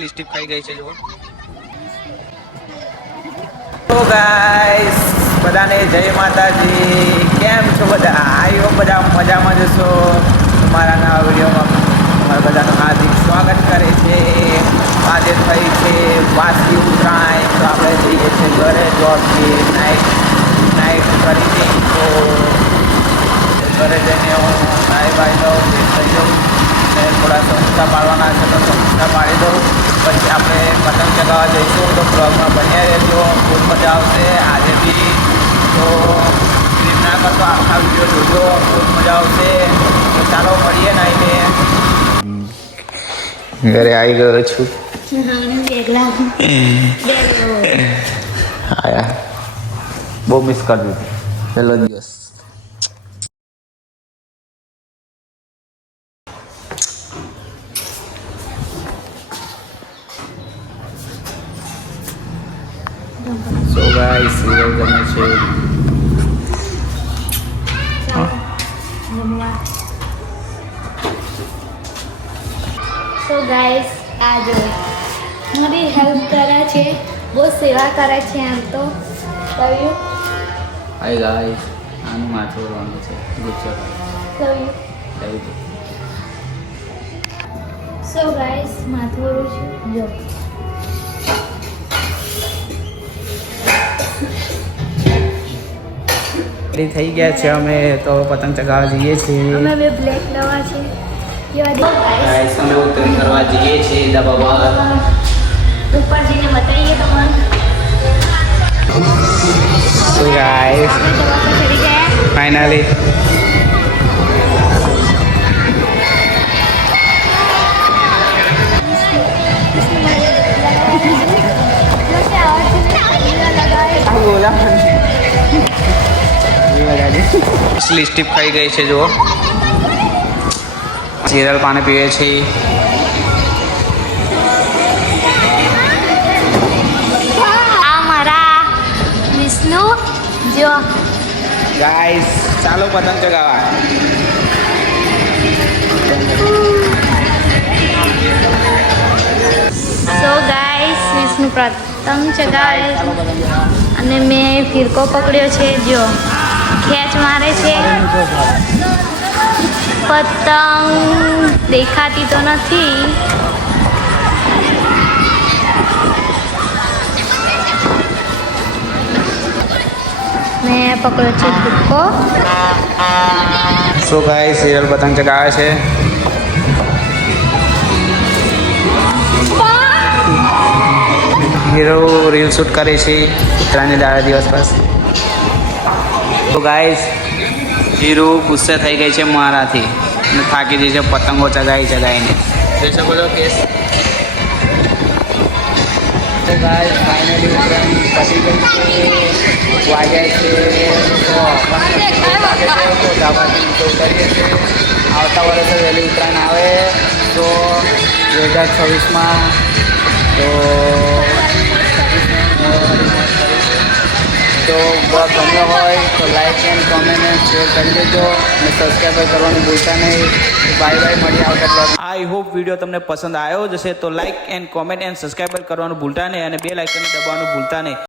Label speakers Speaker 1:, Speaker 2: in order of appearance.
Speaker 1: Lipstick ખાઈ ગઈ છે, જુઓ. તો ગાઈસ બધાને જય માતાજી. કેમ છો બધા? આયો બધા મજામાં જશો તમારા નવા વિડીયોમાં તમારા બધાનું હાર્દિક સ્વાગત કરે છે. આજે થઈ છે વાસી ઉત્તરાયણ. તો આપણે જઈએ છીએ ઘરે જોબથી નાઇટ નાઇટ કરીને તો ઘરે જઈને હું નાઈ બાઈ દઉં થઈ જાઉં. ને થોડા સંસ્થા પાડવાના છે તો સંસ્થા પાડી દઉં. પછી આપણે પતંગ ચગાવવા જઈશું. તો બ્લોગમાં બન્યા રહેજો. ખૂબ મજા આવશે. આજે બી તો ના કરતો આખા વીડિયો જોજો. ખૂબ મજા આવશે. તો ચાલો મળીએ નાઈને ઘરે આવી ગયો છું. આયા. બહુ મિસ કરજો પહેલો દિવસ. સો ગાઈસ સિરિયલ ગમે છે
Speaker 2: સો ગાઈસ આ જો મારી હેલ્પ કરે છે બહુ સેવા કરે છે એમ તો લવ યુ
Speaker 1: હાય ગાઈસ આનું માથું છે ગુસ્સો
Speaker 2: લવ યુ સો ગાઈસ માથું ઓળું છું જો
Speaker 1: રેડી થઈ ગયા છે અમે તો પતંગ ચગાવવા જઈએ છીએ.
Speaker 2: અમે બે બ્લેક લેવા છે કેવા દે
Speaker 1: ગાઈસ અમે ઉતરી કરવા જઈએ છીએ ડાબા બાર
Speaker 2: ઉપર જઈને બતાવીએ તમને.
Speaker 1: સો ગાઈસ
Speaker 2: આપણે
Speaker 1: ફાઇનલી લિપસ્ટિક ખાઈ ગઈ છે જુઓ. સિરિયલ પાણી પીવે છે
Speaker 2: આ મારા વિષ્ણુ જો
Speaker 1: ગાઈસ ચાલો પતંગ ચગાવવા.
Speaker 2: સો ગાઈસ વિષ્ણુ પ્રથમ ચગાવે અને મેં ફિરકો પકડ્યો છે જો પતંગ દેખાતી તો નથી. મેં પકડ્યો છે ફિરકો
Speaker 1: સો સિરિયલ પતંગ ચગાવે છે. હીરો રીલ શૂટ કરે છે. ઉત્તરાયણની દાડા દિવસ પાસ તો ગાઈસ હીરુ ગુસ્સે થઈ ગઈ છે મારાથી અને થાકી જઈ છે, પતંગો ચગાવી ચગાવીને. જોઈ શકો કેસ તો ગાઈસ ફાઇનલી ઉત્તરાયણ પતી ગઈ છે. વાગ્યા છે આવતા વર્ષે વહેલી ઉત્તરાયણ આવે. તો બે હજાર છવ્વીસમાં તો બ્લોગ ગમ્યો હોય તો like and comment and share કરી દેજો. અને સબસ્ક્રાઈબ કરવાનું ભૂલતા નહીં. બાય બાય મળી આવતા બ્લોગ આઈ હોપ વીડિયો તમને પસંદ આવ્યો જશે તો like and comment and subscribe કરવાનું ભૂલતા નહીં અને બે લાઇકનને દબાવવાનું ભૂલતા નહીં.